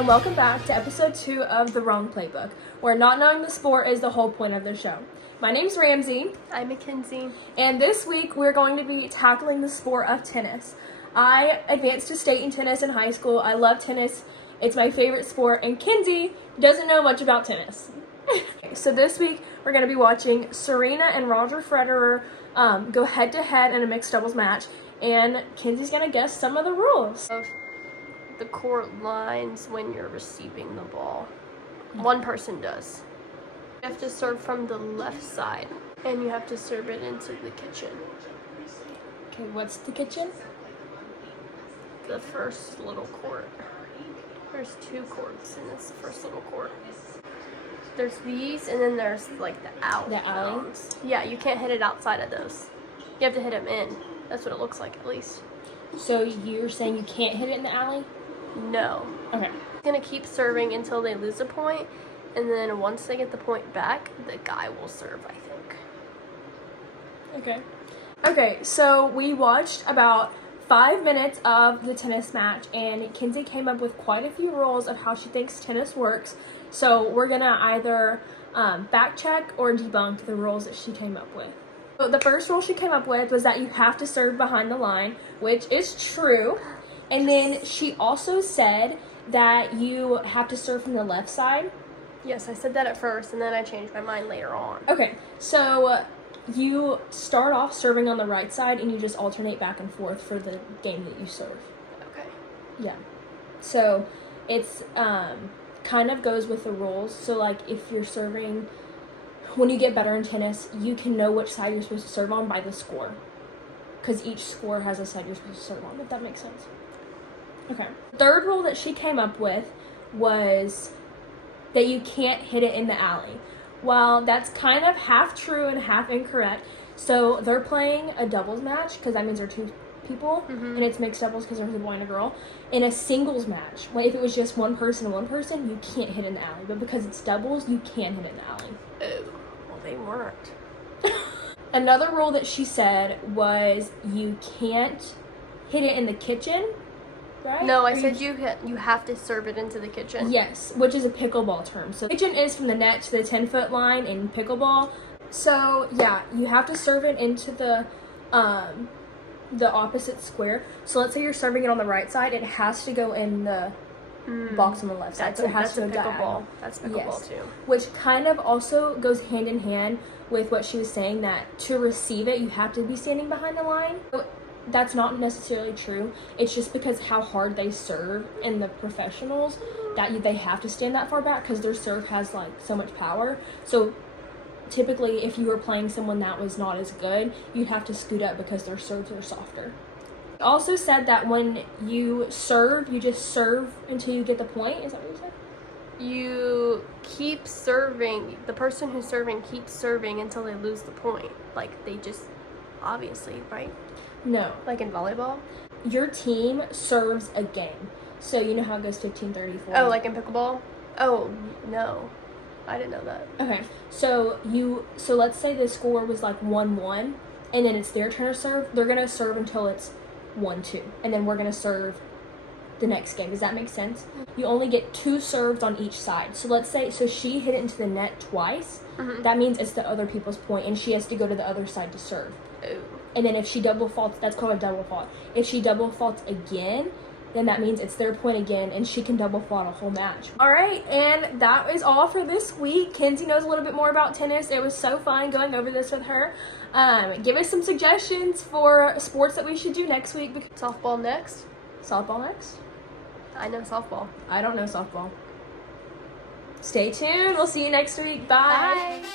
and welcome back to episode 2 of The Wrong Playbook, where not knowing the sport is the whole point of the show. My name's Ramsey. I'm Mackenzie. And this week we're going to be tackling the sport of tennis. I advanced to state in tennis in high school. I love tennis. It's my favorite sport, and Kenzie doesn't know much about tennis. So this week we're going to be watching Serena and Roger Federer go head-to-head in a mixed doubles match, and Kenzie's going to guess some of the rules. Of the court lines when you're receiving the ball. One person does. You have to serve from the left side, and you have to serve it into the kitchen. Okay, what's the kitchen? The first little court. There's 2 courts, and it's the first little court. There's these, and then there's like the alley? outbounds. Yeah, you can't hit it outside of those. You have to hit them in. That's what it looks like, at least. So you're saying you can't hit it in the alley? No. Okay. It's gonna keep serving until they lose a point, and then once they get the point back, the guy will serve, I think. Okay, so we watched about 5 minutes of the tennis match, and Kenzie came up with quite a few rules of how she thinks tennis works. So we're gonna either back check or debunk the rules that she came up with. So the first rule she came up with was that you have to serve behind the line, which is true. And then she also said that you have to serve from the left side. Yes, I said that at first, and then I changed my mind later on. Okay, so you start off serving on the right side, and you just alternate back and forth for the game that you serve. Okay. Yeah. So it's kind of goes with the rules. So like if you're serving, when you get better in tennis, you can know which side you're supposed to serve on by the score. Because each score has a side you're supposed to serve on, if that makes sense. Okay. Third rule that she came up with was that you can't hit it in the alley. Well, that's kind of half true and half incorrect. So they're playing a doubles match, because that means there are 2 people, and it's mixed doubles because there's a boy and a girl. In a singles match, like if it was just one person and one person, you can't hit in the alley. But because it's doubles, you can hit in the alley. Oh, well, they weren't. Another rule that she said was you can't hit it in the kitchen, right? No, I said you have to serve it into the kitchen. Yes, which is a pickleball term. So kitchen is from the net to the 10-foot line in pickleball. So yeah, you have to serve it into the opposite square. So let's say you're serving it on the right side, it has to go in the box on the left side. So it has to go diagonal. That's pickleball too. Which kind of also goes hand in hand with what she was saying, that to receive it, you have to be standing behind the line. So that's not necessarily true. It's just because how hard they serve in the professionals that they have to stand that far back because their serve has like so much power. So typically if you were playing someone that was not as good, you'd have to scoot up because their serves are softer. It also said that when you serve, you just serve until you get the point. Is that what you said? You keep serving. The person who's serving keeps serving until they lose the point. Like they just, obviously, right? No. Like in volleyball? Your team serves a game. So you know how it goes 15-30-40? Oh, like in pickleball? Oh, no. I didn't know that. Okay. So let's say the score was like 1-1, and then it's their turn to serve. They're going to serve until it's 1-2. And then we're going to serve the next game. Does that make sense? You only get 2 serves on each side. So let's say, so she hit it into the net twice. That means it's the other people's point, and she has to go to the other side to serve. Oh. And then if she double faults, that's called a double fault. If she double faults again, then that means it's their point again, and she can double fault a whole match. All right, and that is all for this week. Kenzie knows a little bit more about tennis. It was so fun going over this with her. Give us some suggestions for sports that we should do next week. Softball next? Softball next? I know softball. I don't know softball. Stay tuned. We'll see you next week. Bye. Bye.